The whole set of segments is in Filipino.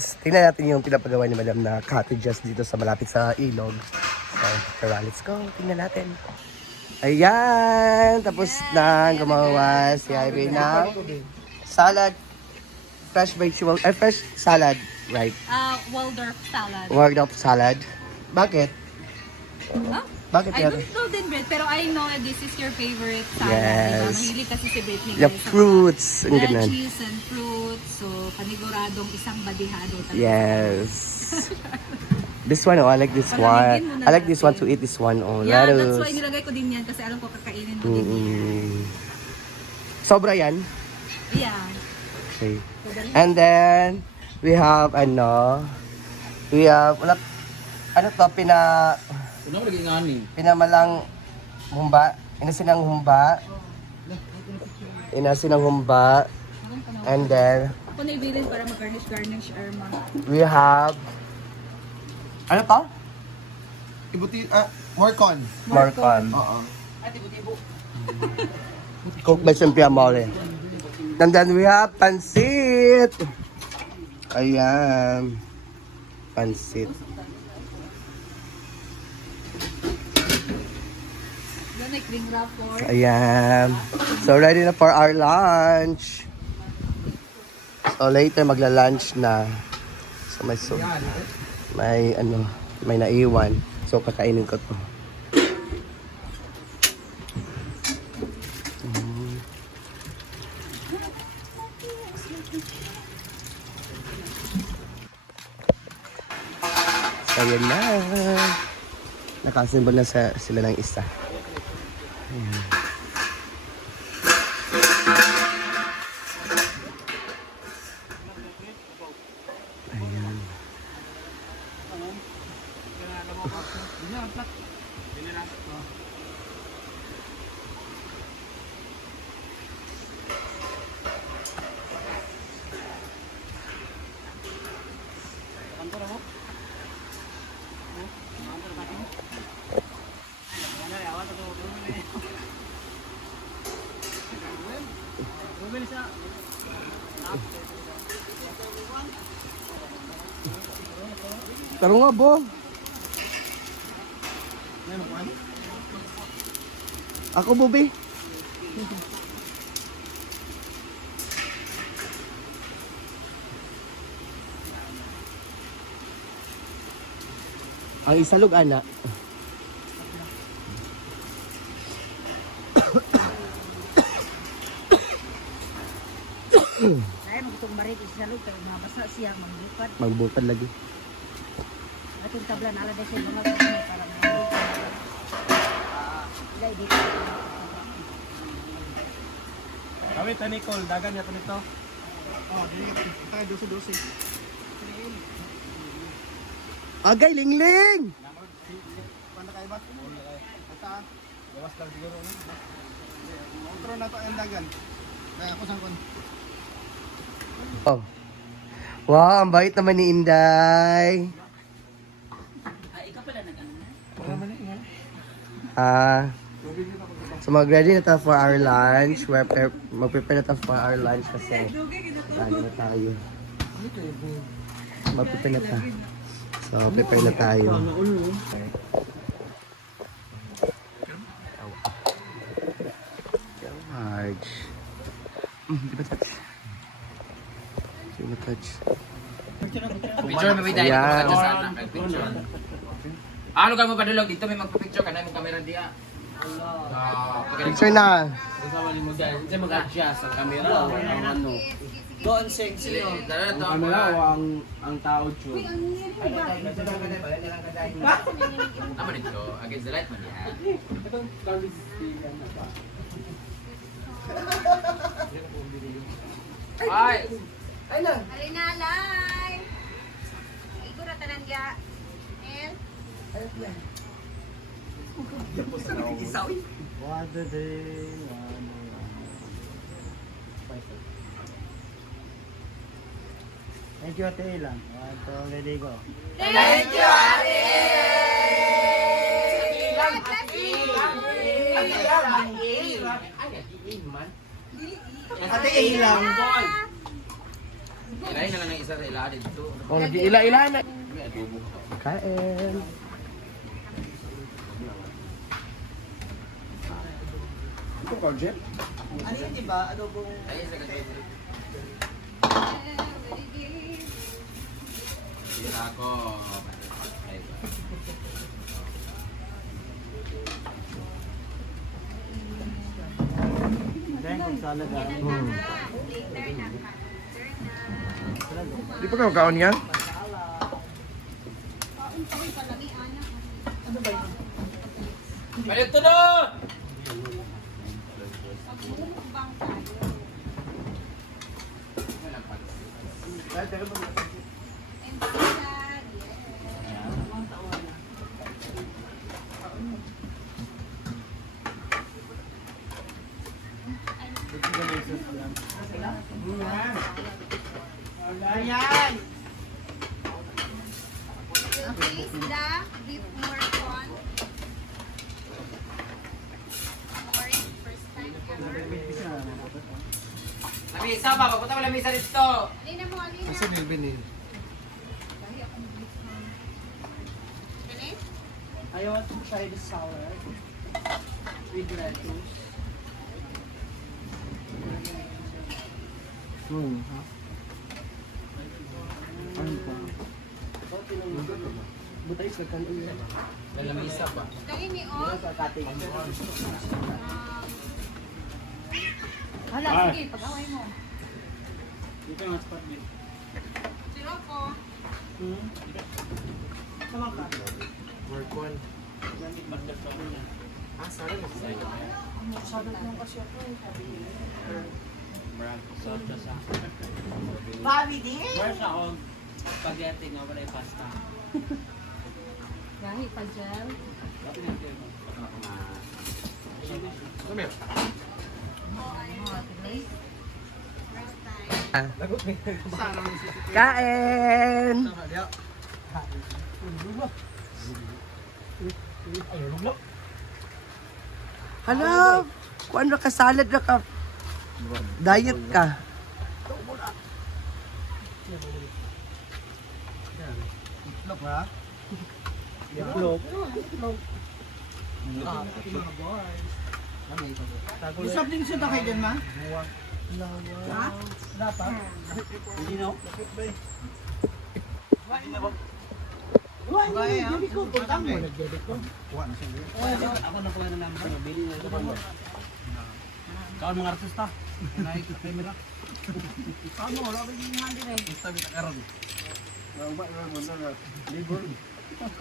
guys, tingnan natin yung pinapagawa ni Madam na cottages dito sa malapit sa ilog. So, tara, let's go. Tingnan natin. Ayan, tapos na gumawa si Ivy ng salad, fresh vegetable, fresh salad, right? Waldorf salad. Waldorf salad. Bakit? Huh? Bakit I yan? don't know din, Brett, pero I know this is your favorite salad. Yes. Diba? Mahilig kasi si Britney. The fruits, ang ganun. Veggies and fruits. So, paniguradong isang badihado talaga. Yes. This one, oh, I like this one. I like this one to eat this one, oh. Yeah, lettuce. that's why nilagay ko din yan kasi alam ko kakainin mo din yan. Sobra yan? Yeah. Okay. And then, we have, ano to, pinamalang humba, inasinang humba, and then, Ako na ibilin para mag-garnish, Irma. we have, ano to? Morcon. Morcon. Oo. Cooked by Simpia Mole. And then we have pansit. Ayan. Pansit. Yan ay cling wrap for. Ayan. So ready na for our lunch. So later magla-lunch na. So may soup. May naiwan. So kakainin ko to. So yun na. Nakasimbol na sila ng isa. Ayan. Ayan. Pero nga, Bo. Ako, Bobby. Ang isalog, anak. Kaya magtong marit isalog kaya mabasa siya magbukad. Magbukad lagi. Atong tabla na ala siya mga ganyan para magbukad. Ilay dito. Kami, Nicole, dagan niya ito nito. Tayo, dosi. Agay, lingling! Panda kayo ba? Saan? Gawas lang siguro. Outro na ito ang dagan. Kaya ako saan kon. Oh. Wow, ang bait naman ni Inday. Ikaw pala nag-ano na? So mag-ready na tayo for our lunch. Mag-prepare na tayo for our lunch kasi ano na tayo. Mag-prepare na tayo. So, prepare na tayo. Marge. Di ba touch? Di ba touch? Picture mo tayo Ayan. sa sana picture. Ano ka mo padulog dito may magpa-picture ka na mo camera diya. Picture na. Kasama ni mo guys, hindi mag-adjust ang camera o ang ano. Doon sexy oh. Dala to. Ang camera o ang tao chun. Tama dito. Against the light man ya. Ay. Alinalay! Igura tanan ya. El? Thank you, Ate Ilan. Ready go. Thank you, Ate! Ate Ilan. Ilahin na lang ng isa sa ilahan dito. Oh, nag-iila-ila na. May adobo. Kain. Ito ka, Jen? Ano yun, di ba? Ano pong... Ay, isa ka dito. Sira ako. Ay, Di pa ka kaon yan? Balik to doon! Okay, sila, beef more corn. More first time ever. Lamisa ba? Papunta mo lamisa dito. Alina mo, alina. Kasi Bilbin eh. Dahil akong beef corn. Kani? I want to try the salad with lettuce. Butay sa kan ulit. May lamisa ba? Kani ni O. Hala, sige, pag-away mo. Dito yung spot din. Sino ko? Sama ka. Work one. Where's ako? Spaghetti nga, wala yung pasta. Gahi pa gel. Kain! Hala! Kung ano ka, salad na ka. Diet ka. Itlog ha? Usap din siya kay dyan, ma? Dapat? Hindi no? Wala, hindi ko putang mo. Kuha na siya. Ako na kuha ng number. Bili na ito. Kaon mga artista. Camera. Ano, wala ba yung handi rin? Sabi ta karon. Uba na mo na. Libur.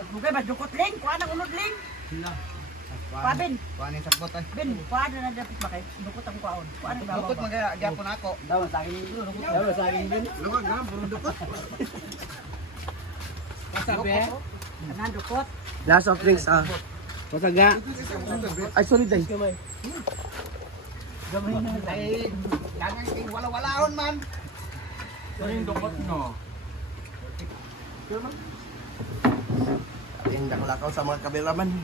Bukay ba, dukot ling? Kuha ng unod ling? Sila. Pabin. Kuha ni sakbot ay. Ben, kuha na dapat ba kayo? Dukot ang kuhaon. Kuha na Dukot babaw. magyapon ako. Dawa sa akin dito. Dawa sa akin din. Lugod na, puro dukot. Kasabi? Ano, dukot? Last of drinks ah. Pasaga. Ay, sorry day. Ay, dagang kay wala-walaon man. Ano yung dukot no? Hindi ako lakaw sa mga kameraman. Ano,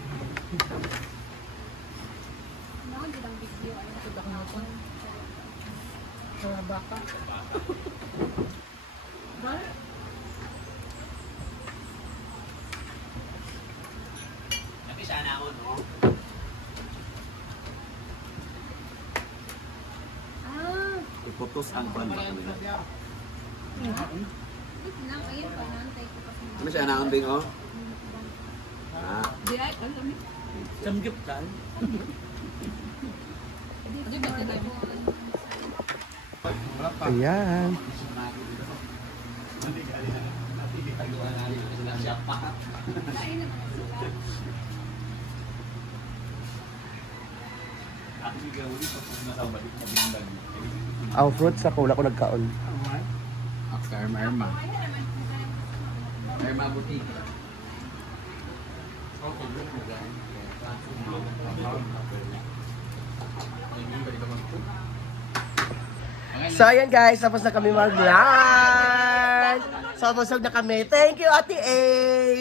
hindi lang video. Ano, tudak na ako. Sa baka. Napisa na ako, no? Ah, Iputos ang pan. wait lang. Ayun pa, nantay ko kasi. Ano siya na ang bing, oh? Di ay, alam mo. Samgyup ka? Di ba tinay mo? Ayan. Ang fruits ako, wala ko nagkaon. After Irma. Irma Boutique. So ayan guys, tapos na kami mag-lunch. So busog na kami. Thank you Ate A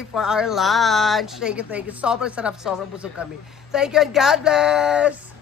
for our lunch. Thank you, thank you. Sobrang sarap, sobrang busog kami. Thank you and God bless!